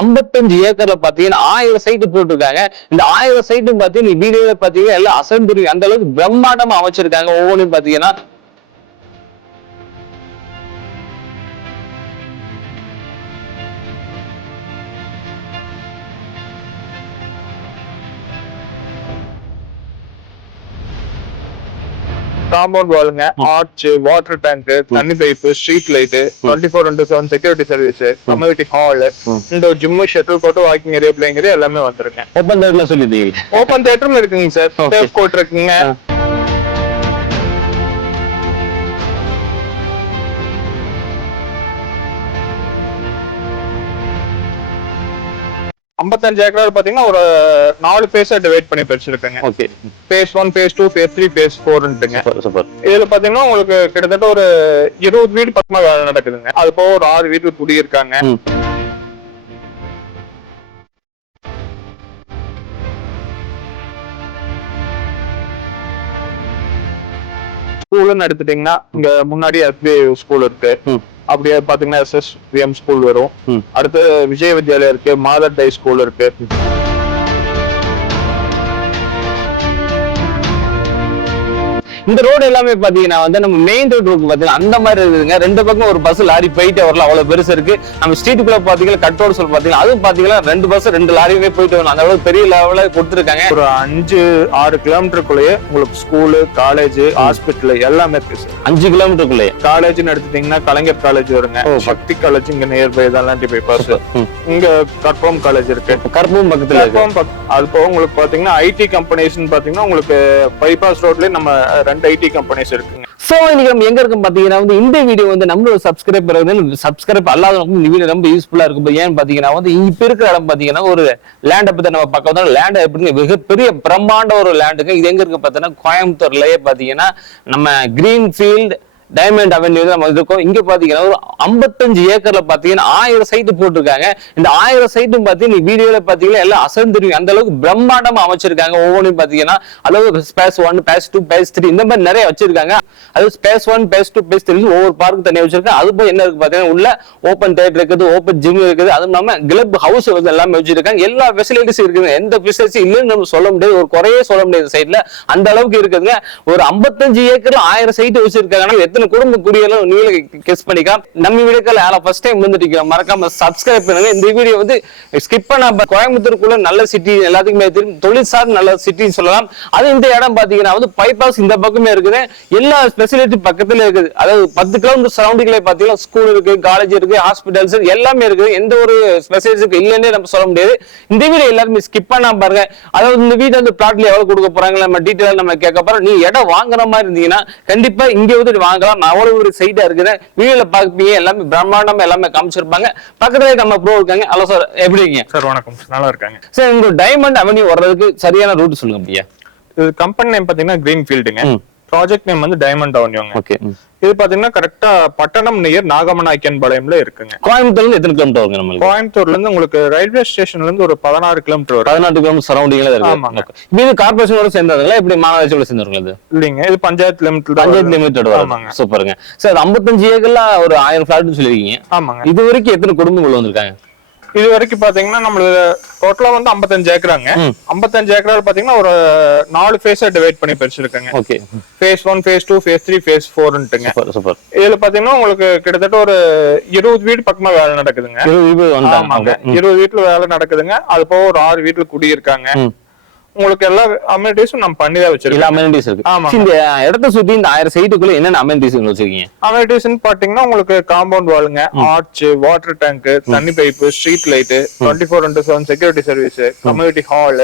55 ஏக்கர்ல பாத்தீங்கன்னா 1000 சைட்டு போட்டிருக்காங்க. இந்த 1000 சைட்டும் பாத்தீங்கன்னா வீடியோல பாத்தீங்கன்னா எல்லாம் அசந்துருவி அந்த அளவுக்கு பிரம்மாண்டமா அமைச்சிருக்காங்க. ஒவ்வொன்றும் பாத்தீங்கன்னா காம்பவுண்ட் வாலுங்க, ஆர்ச், வாட்டர் டேங்க், தண்ணி pipe, street light, 24/7 security service, community hall, indoor gym, shuttle court, walking area, playing area எல்லாமே வந்துருங்க. ஓப்பன் தேட்டர்ல சொல்லிருந்தீங்க. ஓப்பன் தேட்டரும் இருக்குங்க சார். சேஃப் கோர்ட் இருக்குங்க. ஐம்பத்தஞ்சு ஏக்கர் பாத்தீங்கன்னா ஒரு 4 பேஸா டிவைட் பண்ணி பிரிச்சிருக்கேங்க. Okay. phase 1, phase 2, phase 3, phase 4ன்ட்டுங்க. சூப்பர். இதுல பாத்தீங்கன்னா உங்களுக்கு கிட்டத்தட்ட ஒரு 20 வீடு பக்கமா வேலை நடக்குதுங்க. அது போக ஒரு 6 வீடு குடியிருக்காங்க. ஸ்கூல்னு எடுத்துட்டீங்கன்னா இங்க முன்னாடி SBI ஸ்கூல் இருக்கு. அப்படியே பாத்தீங்கன்னா SSVM ஸ்கூல் வரும். அடுத்து விஜய் வித்யாலயா இருக்கு, மாதர் டை ஸ்கூல் இருக்கு. இந்த ரோடு எல்லாமே பாத்தீங்கன்னா வந்து நம்ம மெயின் ரோடு இருக்கு பாத்தீங்கன்னா அந்த மாதிரி இருக்குதுங்க. ரெண்டு பக்கம் ஒரு பஸ் லாரி போயிட்டு வரலாம், அவ்வளவு பெருசு இருக்கு. நம்ம ஸ்ட்ரீட்டுக்குள்ள பாத்தீங்கன்னா கட் ரோடு சொல்லி பாத்தீங்கன்னா அதுவும் பாத்தீங்கன்னா 2 பஸ் 2 லாரியுமே போயிட்டு வரலாம். அந்த அளவுக்கு பெரிய லெவல்ல கொடுத்துருக்காங்க. ஒரு 5-6 கிலோமீட்டருக்குள்ளேயே உங்களுக்கு ஸ்கூலு, காலேஜ், ஹாஸ்பிட்டல் எல்லாமே இருக்கு சார். 5 கிலோமீட்டருக்குள்ளேயே காலேஜ்னு எடுத்துட்டீங்கன்னா கலைஞர் காலேஜ் வருங்க. சக்தி காலேஜ் இங்க நியர்பை தான் பஸ். இங்க கற்பகம் காலேஜ் இருக்கு. கற்பகம் பக்கத்துல அது போக உங்களுக்கு பாத்தீங்கன்னா ஐடி கம்பெனிஸ் பாத்தீங்கன்னா உங்களுக்கு பைபாஸ் ரோட்லயே நம்ம 2 ஐடி கம்பெனிஸ் இருக்குங்க. சோ இன்னைக்கு நம்ம எங்க இருக்கும் பாத்தீங்கன்னா வந்து இந்த வீடியோ வந்து நம்மளோட சப்ஸ்கிரைப் அல்லாதவங்க இந்த வீடியோ ரொம்ப யூஸ்ஃபுல்லா இருக்கும். ஏன்னு பாத்தீங்கன்னா வந்து இப்ப இருக்கிற இடம் பாத்தீங்கன்னா ஒரு லேண்டை பத்தி நம்ம பார்க்க லேண்ட் எப்படிங்க மிகப்பெரிய பிரம்மாண்ட ஒரு லேண்டுங்க. இது எங்க இருக்கு பாத்தீங்கன்னா கோயம்புத்தூர்லயே பாத்தீங்கன்னா நம்ம கிரீன்ஃபீல்ட் டைமண்ட் அவென்யூ நம்ம இருக்கோம். இங்க பாத்தீங்கன்னா ஒரு 55 ஏக்கர்ல பாத்தீங்கன்னா 1000 சைட்டு போட்டிருக்காங்க. இந்த 1000 சைட்டும் பாத்தீங்கன்னா வீடியோல பாத்தீங்கன்னா எல்லாம் அசந்துருவி அந்த அளவுக்கு பிரம்மாண்டமா அமைச்சிருக்காங்க. ஒவ்வொன்றும் பாத்தீங்கன்னா அதாவது phase 1, phase 2, phase 3 இந்த மாதிரி நிறைய வச்சிருக்காங்க. அது phase 1, phase 2, phase 3 ஒவ்வொரு பார்க்கு தனியா வச்சிருக்காங்க. அது போய் என்ன இருக்கு பாத்தீங்கன்னா உள்ள ஓப்பன் தியேட்டர் இருக்குது, ஓப்பன் ஜிம் இருக்குது, அதுவும் இல்லாம கிளப் ஹவுஸ் வந்து எல்லாமே வச்சிருக்காங்க. எல்லா ஃபெசிலிட்டிஸ் இருக்குங்க. எந்த ஃபெசிலிட்டி இல்லைன்னு நம்ம சொல்ல முடியாது, ஒரு குறையே சொல்ல முடியாது சைட்ல அந்த அளவுக்கு இருக்குதுங்க. ஒரு 55 ஏக்கர்ல 1000 சைட்டு வச்சிருக்காங்க. குடும்ப குடியெல்லாம் நீங்களே கெஸ் பண்ணிக்கலாம். நம்ம வீடியோக்கள் ஃபர்ஸ்ட் டைம் வந்துட்டு மறக்காம சப்ஸ்கிரைப் பண்ணுங்க. இந்த வீடியோ வந்து ஸ்கிப் பண்ண கோயம்புத்தூருக்குள்ள நல்ல சிட்டி எல்லாத்துக்குமே தெரியும், தொழிற்சார் நல்ல சிட்டின்னு சொல்லலாம். அது இந்த இடம் பாத்தீங்கன்னா வந்து பைபாஸ் இந்த பக்கமே இருக்குது, எல்லா ஸ்பெசிலிட்டி பக்கத்துல இருக்குது. அதாவது 10 கிலோமீட்டர் சரௌண்டிங்ல பாத்தீங்கன்னா ஸ்கூல் இருக்கு, காலேஜ் இருக்கு, ஹாஸ்பிட்டல்ஸ் எல்லாமே இருக்குது. எந்த ஒரு ஸ்பெசிலிட்டி இல்லைன்னே நம்ம சொல்ல முடியாது. இந்த வீடியோ எல்லாருமே ஸ்கிப் பண்ணாம பாருங்க. அதாவது இந்த வீடு வந்து பிளாட்ல எவ்வளவு கொடுக்க போறாங்க நம்ம டீட்டெயில் நம்ம கேட்க போறோம். நீ இடம் வாங்குற மாதிரி இருந்தீங்கன்னா கண்டிப்பா இங்க வந்து வாங்கலாம். அவ்வளவு ஒரு சைட்டா இருக்குது. வீடியோல பாப்பீங்க எல்லாமே பிரம்மாண்டமா எல்லாமே காமிச்சிருப்பாங்க. பக்கத்துல நம்ம ப்ரோ இருக்காங்க. ஹலோ சார், எப்படி இருக்கீங்க சார்? வணக்கம், நல்லா இருக்காங்க சார். உங்க டைமண்ட் அவென்யூ வர்றதுக்கு சரியான ரூட் சொல்லுங்க அப்படியே. இது கம்பெனி நேம் பாத்தீங்கன்னா கிரீன்ஃபீல்டுங்க. ப்ராஜெக்ட் நேம் வந்து டைமண்ட் அவென்யூங்க. ஓகே. இது பாத்தீங்கன்னா கரெக்டா பட்டணம் நியர் நாகமநாயக்கன்பாளையம்ல இருக்குங்க. கோயம்புத்தூர்ல இருந்து எத்தனை கிலோமீட்டர் வருங்க நம்மளுக்கு? கோயம்புத்தூர்ல இருந்து உங்களுக்கு ரயில்வே ஸ்டேஷன்ல இருந்து ஒரு 16 கிலோமீட்டர் வரும். 14 கிலோமீட்டர் சரௌண்டிங்ல இருக்கு. இது கார்ப்பரேஷனோட சேர்ந்ததுங்களா இப்படி மாநகராட்சியோட சேர்ந்தவங்களா? இது இல்லைங்க, இது பஞ்சாயத்து லிமிட்ல. பஞ்சாயத்து லிமிட்டோட வரும். சூப்பருங்க சார். 55 ஏக்கர்ல ஒரு 1000 ஃபிளாட்னு சொல்லிருக்கீங்க. ஆமாங்க. இது வரைக்கும் எத்தனை குடும்பங்கள் வந்திருக்காங்க? இது வரைக்கும் பாத்தீங்கன்னா நம்மளுக்கு டோட்டலா வந்து 55 ஏக்கராங்க. 55 ஏக்கரால பாத்தீங்கன்னா ஒரு 4 பேஸா டிவைட் பண்ணி பிரிச்சிருக்காங்க. Okay. phase 1, phase 2, phase 3, phase 4ன்ட்டுங்க. சூப்பர். இதுல பாத்தீங்கன்னா உங்களுக்கு கிட்டத்தட்ட ஒரு 20 வீடு பக்கமா வேலை நடக்குதுங்க. 20 வீட்டுல வேலை நடக்குதுங்க. அது போக ஒரு 6 வீட்டுல குடியிருக்காங்க. உங்களுக்கு எல்லா அமெனிட்டிஸும் நம்ம பண்ணி தான் வச்சிருக்கோம். எல்லா அமெனிட்டிஸ் இருக்கு. ஆமா. இந்த இடத்தை சுத்தி இந்த 1000 சைட்டுக்குள்ள என்னென்ன அமெனிட்டிஸ் வச்சிருக்கீங்க? அமெனிட்டிஸ்னு பாத்தீங்கன்னா உங்களுக்கு காம்பவுண்ட் வாலுங்க, ஆர்ச், வாட்டர் டேங்க், தண்ணி pipe, street light, 24/7 security service, community hall,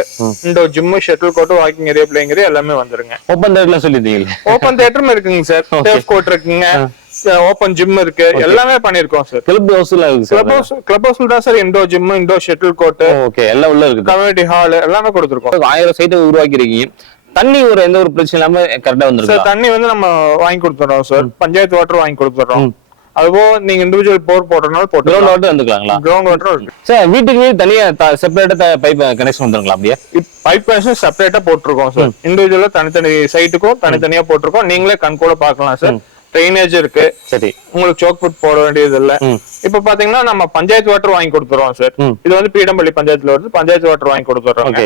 indoor gym, shuttle court, walking area, playing area எல்லாமே வந்துருங்க. ஓப்பன் தியேட்டர்ல சொல்லிருந்தீங்க. ஓப்பன் தியேட்டரும் இருக்குங்க சார். சேஃப் கோர்ட் இருக்குங்க, ஓப்பன் ஜிம் இருக்கு, எல்லாமே பண்ணிருக்கோம் சார். கிளப் ஹவுஸ்ல இருக்கு. கிளப் ஹவுஸ்ல தான் sir indoor gym, indoor shuttle court, okay எல்லாம் உள்ள இருக்கு. கம்யூனிட்டி ஹால் எல்லாமே கொடுத்துருக்கோம். 1000 சைட் உருவாக்கி இருக்கீங்க. தண்ணி ஒரு எந்த ஒரு பிரச்சனை இல்லாம கரெக்டா வந்துருக்கு சார். தண்ணி வந்து நம்ம வாங்கி கொடுத்துறோம் சார். பஞ்சாயத்து வாட்டர் வாங்கி கொடுத்துறோம். அதுபோக நீங்க இண்டிவிஜுவல் போர் போடுறதுனால போட்டு கிரவுண்ட் வாட்டர் வந்துக்கலாங்களா? கிரவுண்ட் வாட்டர் இருக்கு சார். வீட்டுக்கு வீடு தனியா செப்பரேட்டா பைப் கனெக்ஷன் வந்துருங்களா? அப்படியே பைப் கனெக்ஷன் செப்பரேட்டா போட்டிருக்கோம் சார். இண்டிவிஜுவலா தனித்தனி சைட்டுக்கும் தனித்தனியா போட்டிருக்கோம். நீங்களே கண் கூட பாக்கலாம் சார். ட்ரைனேஜ் இருக்கு. சரி. உங்களுக்கு சோக் புட் போட வேண்டியது இல்ல. இப்ப பாத்தீங்கன்னா நம்ம பஞ்சாயத்து வாட்டர் வாங்கி கொடுத்துறோம் சார். இது வந்து பீடம்பள்ளி பஞ்சாயத்துல வருது, பஞ்சாயத்து வாட்டர் வாங்கி கொடுத்துறோம்.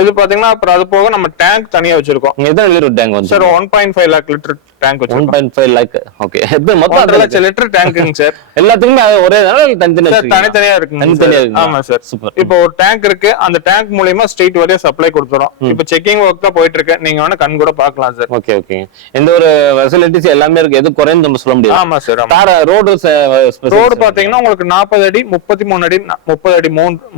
இது பாத்தீங்கன்னா அப்புறம் அது போக நம்ம டேங்க் தனியா வச்சிருக்கோம். எத்தனை லிட்டர் டேங்க் வந்து சார்? 1.5 லாக் லிட்டர் டேங்க் வச்சிருக்கோம். 1.5 லாக். ஓகே. மொத்தம் 1.5 லட்சம் லிட்டர் டேங்க்குங்க சார். எல்லாத்துக்குமே ஒரே தனித்தனியா இருக்குங்க. ஆமா சார். சூப்பர். இப்போ ஒரு டேங்க் இருக்கு, அந்த டேங்க் மூலமா ஸ்ட்ரீட் வரையா சப்ளை கொடுத்துறோம். இப்போ செக்கிங் ஒர்க் தான் போயிட்டு இருக்கு, நீங்க வேணா கண் கூட பாக்கலாம் சார். Okay okay. எந்த ஒரு ஃபெசிலிட்டிஸ் எல்லாமே இருக்கு, எது குறைந்து நம்ம சொல்ல முடியாது. ஆமா சார். ரோடு பாத்தீங்கன்னா உங்களுக்கு 40 அடி 33 அடி 30 அடி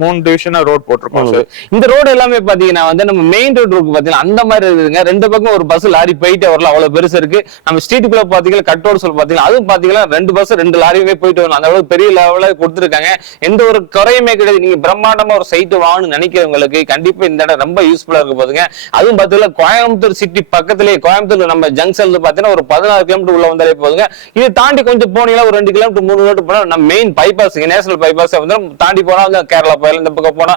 3 டிவிஷனா ரோட் போட்டிருக்கோம் சார். இந்த ரோடு எல்லாமே பாத்தீங்கன்னா வந்து நம்ம மெயின் ரோடு இருக்கு பாத்தீங்கன்னா அந்த மாதிரி இருக்குங்க. ரெண்டு பக்கம் ஒரு பஸ் லாரி போயிட்டு வரலாம், அவ்வளவு பெருசு இருக்கு. நம்ம ஸ்ட்ரீட்டுக்குள்ள பாத்தீங்கன்னா கட் ரோடு சொல்ல பாத்தீங்கன்னா அதுவும் பாத்தீங்கன்னா 2 பஸ் 2 லாரியுமே போயிட்டு வரலாம், அந்த அளவுக்கு பெரிய லெவல கொடுத்துருக்காங்க. எந்த ஒரு குறையுமே கிடையாது. நீங்க பிரம்மாண்டமா ஒரு சைட் வாங்கணும்னு நினைக்கிறவங்களுக்கு கண்டிப்பா இந்த இடம் ரொம்ப யூஸ்ஃபுல்லா இருக்கு போதுங்க. அதுவும் பாத்தீங்கன்னா கோயம்புத்தூர் சிட்டி பக்கத்திலேயே, கோயம்புத்தூர் நம்ம ஜங்ஷன்ல பாத்தீங்கன்னா ஒரு 16 கிலோமீட்டர் உள்ள வந்தாலே போதுங்க. இது தாண்டி கொஞ்சம் போனீங்கன்னா ஒரு 2 கிலோமீட்டர் 3 கிலோமீட்டர் போனா நம்ம மெயின் பைபாஸ், நேஷனல் பைபாஸ் வந்து தாண்டி போனா வந்து கேரளா போயிடலாம். இந்த பக்கம் போனா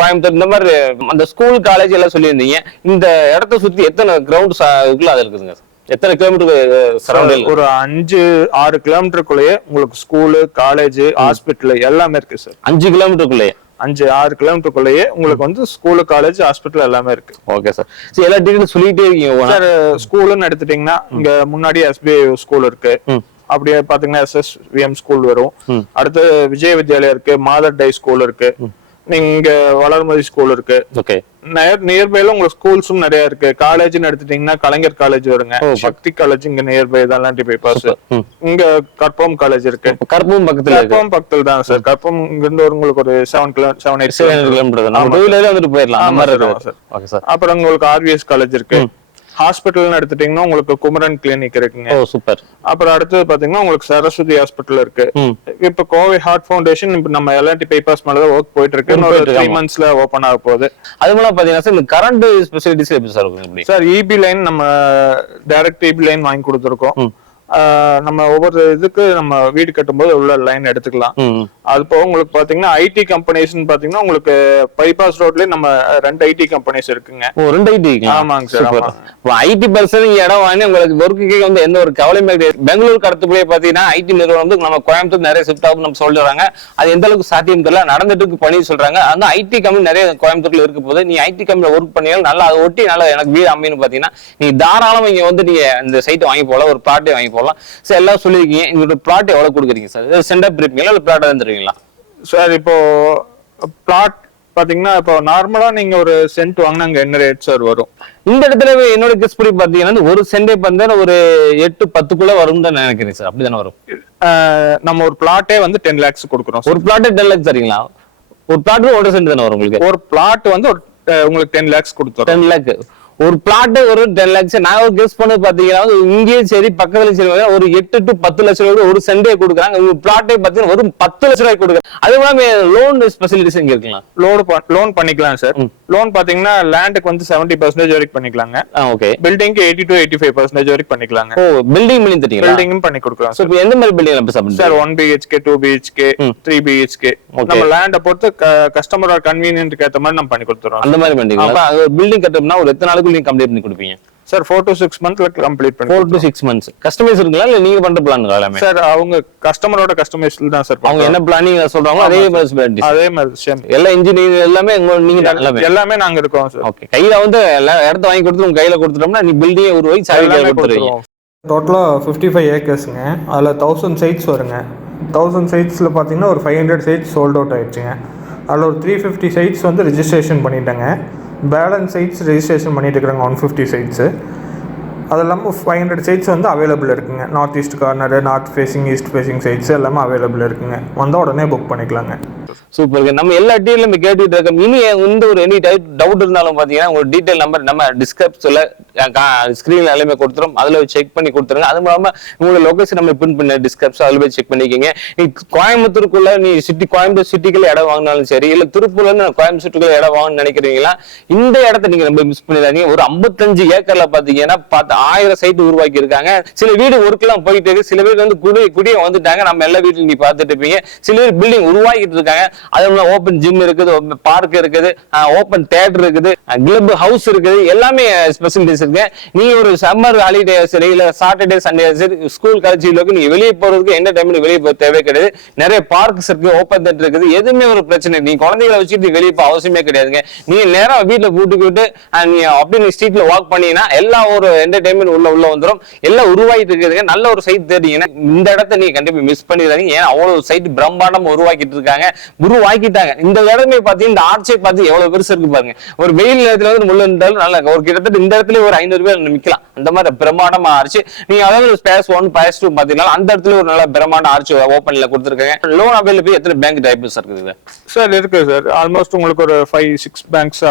கோயம்புத்தூர் இந்த மாதிரி அந்த ஸ்கூல் காலேஜ் எல்லாம் சொல்லியிருந்தீங்க. இந்த இடத்த சுத்தி எத்தனை கிரவுண்ட் அது இருக்குதுங்க? எத்தனை கிலோமீட்டர் சரௌண்டிங்? ஒரு 5-6 கிலோமீட்டருக்குள்ளேயே உங்களுக்கு ஸ்கூலு, காலேஜ், ஹாஸ்பிட்டல் எல்லாமே இருக்கு சார். 5 கிலோமீட்டருக்குள்ளேயே 5-6 கிலோமீட்டருக்குள்ளேயே உங்களுக்கு வந்து ஸ்கூலு, காலேஜ், ஹாஸ்பிட்டல் எல்லாமே இருக்கு. Okay sir. எல்லா டீடைல்ஸ் சொல்லிட்டே இருக்கீங்க சார். ஸ்கூலுன்னு எடுத்துட்டீங்கன்னா இங்க முன்னாடி SBI ஸ்கூல் இருக்கு, அப்படியே பாத்தீங்கன்னா SSVM ஸ்கூல் வரும். அடுத்து விஜய் வித்யாலயா இருக்கு, மாதர் டை ஸ்கூல் இருக்கு, நீங்க வளர்மதி ஸ்கூல் இருக்கு. நியர்பைல உங்களுக்கு ஸ்கூல்ஸும் நிறைய இருக்கு. காலேஜ்னு எடுத்துட்டீங்கன்னா கலைஞர் காலேஜ் வருங்க, சக்தி காலேஜ் இங்க நியர்பை தான், லாண்டி பைபாஸ். இங்க கற்பகம் காலேஜ் இருக்கு. கற்பகம் பக்கத்துல தான் சார். கற்பகம் இங்க இருந்து உங்களுக்கு ஒரு 7-8 கிலோமீட்டர் வந்துட்டு போயிடலாம். அப்புறம் உங்களுக்கு RVS காலேஜ் இருக்கு. ஹாஸ்பிட்டல் எடுத்துட்டீங்கன்னா உங்களுக்கு குமரன் கிளினிக் இருக்குங்க. சூப்பர். அப்புறம் அடுத்து பாத்தீங்கன்னா உங்களுக்கு சரஸ்வதி ஹாஸ்பிட்டல் இருக்கு. இப்ப கோவை ஹார்ட் ஃபவுண்டேஷன் இப்ப நம்ம எல்ஆர்டி பைபாஸ் மேலதான் ஒர்க் போயிட்டு இருக்கு. 3 monthsல ஓபன் ஆக போகுது. அது மூலம் பாத்தீங்கன்னா இந்த கரண்ட் ஃபெசிலிட்டிஸ் எப்படி சார் இருக்கும்? சார் EB லைன் நம்ம டைரக்ட் EB லைன் வாங்கி கொடுத்துருக்கோம். நம்ம ஒவ்வொரு இதுக்கு நம்ம வீடு கட்டும்போது உள்ள லைன் எடுத்துக்கலாம். அது போக உங்களுக்கு பாத்தீங்கன்னா IT கம்பெனிஸ் பாத்தீங்கன்னா உங்களுக்கு பைபாஸ் ரோட்லயே நம்ம 2 IT கம்பெனிஸ் இருக்குங்க. 2 IT? ஆமாங்க சார். IT பர்சன் இடம் வாங்கி உங்களுக்கு ஒர்க்குக்கே வந்து எந்த ஒரு கவலையுமே கிடையாது. பெங்களூர் கடத்துக்குள்ளே பாத்தீங்கன்னா IT நிறுவனம் வந்து நம்ம கோயம்புத்தூர் நிறைய ஷிஃப்ட் ஆகும் நம்ம சொல்றாங்க. அது எந்த அளவுக்கு சாத்தியம் தெரியல, நடந்துட்டு பண்ணி சொல்றாங்க. அந்த IT கம்பெனி நிறைய கோயம்புத்தூர்ல இருக்க போது நீ IT கம்பெனில ஒர்க் பண்ணியாலும் நல்லா அதை ஒட்டி நல்லா எனக்கு வீடு அமைன்னு பாத்தீங்கன்னா நீ தாராளமா இங்க வந்து நீங்க இந்த சைட் வாங்கி போகலாம், ஒரு பிளாட்டே வாங்கி போகலாம் சார். எல்லாம் சொல்லிருக்கீங்க. இந்த பிளாட் எவ்வளவு கொடுக்குறீங்க சார்? சென்டா பிரிப்பீங்களா இல்ல பிளாட் தந்துருவீங்களா சார்? இப்போ பிளாட் பாத்தீங்கன்னா இப்போ நார்மலா நீங்க ஒரு சென்ட் வாங்கினா அங்க என்ன ரேட் சார் வரும்? இந்த இடத்துல என்னோட கெஸ் படி பாத்தீங்கன்னா ஒரு சென்டே பார்த்தா ஒரு 8-10 வரும் தான் நினைக்கிறேன் சார். அப்படிதானே வரும்? நம்ம ஒரு பிளாட்டே வந்து 10 lakhs கொடுக்குறோம். ஒரு பிளாட்டே 10 lakhs சரிங்களா? ஒரு பிளாட் 1 சென்ட் தானே வரும் உங்களுக்கு? ஒரு பிளாட் வந்து உங்களுக்கு 10 lakhs கொடுத்துரும். 10 lakh ஒரு பிளாட் ஒரு 10 lakhs. நான் ஒரு கெஸ் பண்ணது பாத்தீங்கன்னா இங்கேயும் சரி பக்கத்துல சரி ஒரு 8-10 லட்சம் ரூபாய் ஒரு சென்டே கொடுக்குறாங்க. உங்க பிளாட்டே பாத்தீங்கன்னா ஒரு 10 லட்சம் ரூபாய் கொடுக்குறாங்க. அது இல்லாம லோன் ஃபெசிலிட்டிஸ் இங்க இருக்கலாம். லோன் பண்ணிக்கலாம் சார். லோன் பாத்தீங்கன்னா லேண்டுக்கு வந்து 70% வரைக்கும் பண்ணிக்கலாங்க. ஓகே. பில்டிங்க்கு 80-85% வரைக்கும் பண்ணிக்கலாங்க. பில்டிங் பண்ணி தரீங்க? பில்டிங்கும் பண்ணி கொடுக்கலாம். சோ இப்போ எந்த மாதிரி building sir? 1 BHK 2 BHK 3 BHK நம்ம லேண்ட பொறுத்து கஸ்டமரோட கன்வீனியன்ட்க்கு ஏத்த மாதிரி நம்ம பண்ணி கொடுத்துறோம். அந்த மாதிரி பண்ணீங்களா? பில்டிங் கட்டணும்னா ஒரு எத்தனை நாளுக்கு நீங்க கம்ப்ளீட் பண்ணி கொடுப்பீங்க சார்? 4 to 6 months கம்ப்ளீட் பண்ணி 4 to 6 months. கஸ்டமைஸ் இருக்குங்களா இல்ல நீங்க பண்ற பிளான் எல்லாமே? சார் அவங்க கஸ்டமரோட கஸ்டமைஸ்ல தான் சார். அவங்க என்ன பிளானிங் சொல்றாங்களோ அதே மாதிரி சேம் எல்லா இன்ஜினியரிங் எல்லாமே நீங்க எல்லாமே நாங்க இருக்கோம் சார். ஓகே. கையில வந்து இடத்த வாங்கி கொடுத்து உங்க கையில கொடுத்துட்டோம்னா நீ பில்டிங்கே உருவாக்கி சாவி கொடுத்துருவீங்க. டோட்டலா 55 ஏக்கர்ஸ்ங்க. அதுல 1000 சைட்ஸ் வருங்க. 1000 சைட்ஸ்ல பாத்தீங்கன்னா ஒரு 500 சைட்ஸ் சோல்ட் அவுட் ஆயிடுச்சுங்க. அதில் ஒரு 350 சைட்ஸ் வந்து ரிஜிஸ்ட்ரேஷன் பண்ணிட்டாங்க. பேலன்ஸ் சைட்ஸ் ரெஜிஸ்ட்ரேஷன் பண்ணிட்டு இருக்கிறாங்க 150 சைட்ஸு. அது இல்லாமல் 500 சைட்ஸ் வந்து அவைலபிள் இருக்குங்க. North east corner, north facing, east facing sites எல்லாமே அவைலபிள் இருக்குங்க. வந்தால் உடனே புக் பண்ணிக்கலாங்க. சூப்பர். நம்ம எல்லா டீட்டெயிலும் கேட்டுட்டு இருக்கோம். இனி இந்த ஒரு எனி டைப் டவுட் இருந்தாலும் பாத்தீங்கன்னா உங்க டீடைல் நம்பர் நம்ம டிஸ்கிரிப்ஷன்ல ஸ்கிரீன்ல எல்லாமே கொடுத்துரும். அதுல செக் பண்ணி கொடுத்துருங்க. அது மூலமா உங்களோட லொகேஷன் நம்ம பின் பண்ண டிஸ்கிரிப்ஷன் அதுல போய் செக் பண்ணிக்கோங்க. நீ கோயம்புத்தூருக்குள்ள நீ கோயம்புத்தூர் சிட்டிக்குள்ள இடம் வாங்கினாலும் சரி, இல்ல திருப்பூர்ல இருந்து கோயம்புத்தூருக்குள்ள இடம் வாங்கணும்னு நினைக்கிறீங்களா, இந்த இடத்த நீங்க ரொம்ப மிஸ் பண்ணிடாதீங்க. ஒரு 55 ஏக்கர்ல பாத்தீங்கன்னா 1000 சைட் உருவாக்கி இருக்காங்க. சில வீடு ஒர்க் எல்லாம் போயிட்டு இருக்கு, சில வீடு வந்து குடிய வந்துட்டாங்க. நம்ம எல்லா வீட்டுல நீ பாத்துட்டு இருப்பீங்க. சில பேர் பில்டிங் உருவாக்கிட்டு இருக்காங்க. அது ஓப்பன் ஜிம் இருக்குது, பார்க் இருக்குது, ஓப்பன் தியேட்டர் இருக்குது, கிளப் ஹவுஸ் இருக்குது, எல்லாமே ஸ்பெசிலிட்டிஸ் இருக்கு. நீங்க ஒரு சம்மர் ஹாலிடே சரி இல்ல சாட்டர்டே சண்டே சரி ஸ்கூல் காலேஜ்க்கு நீங்க வெளியே போறதுக்கு எந்த டைம்ல வெளியே போக தேவை கிடையாது. நிறைய பார்க்ஸ் இருக்கு, ஓப்பன் தியேட்டர் இருக்குது, எதுவுமே ஒரு பிரச்சனை இல்லை. நீங்க குழந்தைகளை வச்சுட்டு வெளியே போக அவசியமே கிடையாதுங்க. நீங்க நேரம் வீட்டுல கூட்டுக்கிட்டு நீ அப்படி ஸ்ட்ரீட்ல வாக் பண்ணீங்கன்னா எல்லா ஒரு என்டர்டைன்மெண்ட் உள்ள வந்துடும். எல்லாம் உருவாக்கிட்டு இருக்குதுங்க. நல்ல ஒரு சைட் தேடிங்கன்னா இந்த இடத்த நீங்க கண்டிப்பா மிஸ் பண்ணிடுறாங்க. ஏன்னா அவ்வளவு சைட் பிரம்மாண்டம் உருவாக்கிட்டு இருக்காங்க, உருவாக்கிட்டாங்க. இந்த இடமே பாத்தீங்கன்னா இந்த ஆர்ச்சை பார்த்து எவ்வளவு பெருசு இருக்கு பாருங்க. ஒரு வெயில் நேரத்துல வந்து முள்ள இருந்தாலும் நல்லா ஒரு கிட்டத்தட்ட இந்த இடத்துல ஒரு 500 பேர் நிக்கலாம். அந்த மாதிரி பிரம்மாண்டமா ஆர்ச்சு. நீங்க அதாவது ஸ்பேஸ் 1 ஸ்பேஸ் 2 பாத்தீங்கன்னா அந்த இடத்துல ஒரு நல்ல பிரம்மாண்ட ஆர்ச் ஓப்பன்ல கொடுத்துருக்காங்க. லோன் அவைலபிள் எத்தனை பேங்க் டைப்ஸ் இருக்குது சார்? இருக்கு சார், ஆல்மோஸ்ட் உங்களுக்கு ஒரு 5-6 பேங்க்ஸ்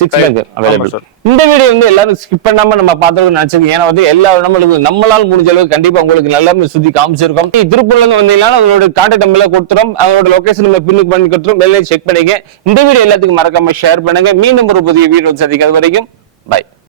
6 பேங்க் அவைலபிள் சார். இந்த வீடியோ வந்து எல்லாரும் ஸ்கிப் பண்ணாம நம்ம பார்த்தோம்னு நினைச்சிருக்கோம். ஏன்னா வந்து எல்லா நம்மளால முடிஞ்ச அளவுக்கு கண்டிப்பா உங்களுக்கு நல்லா சுத்தி காமிச்சிருக்கோம். திருப்பூர்ல இருந்து வந்தீங்கன்னா அவங்களோட கான்டாக்ட் நம்பர்ல கொடுத்துரும், அவங்களோட லொகேஷன் நம்ம பின்னுக்கு பண்ணி கொடுத்துரும். வெளியே செக் பண்ணிக்க. இந்த வீடியோ எல்லாத்துக்கும் மறக்காம ஷேர் பண்ணுங்க. மீண்டும் ஒரு புதிய வீடியோ சந்திக்கிறது வரைக்கும் பை.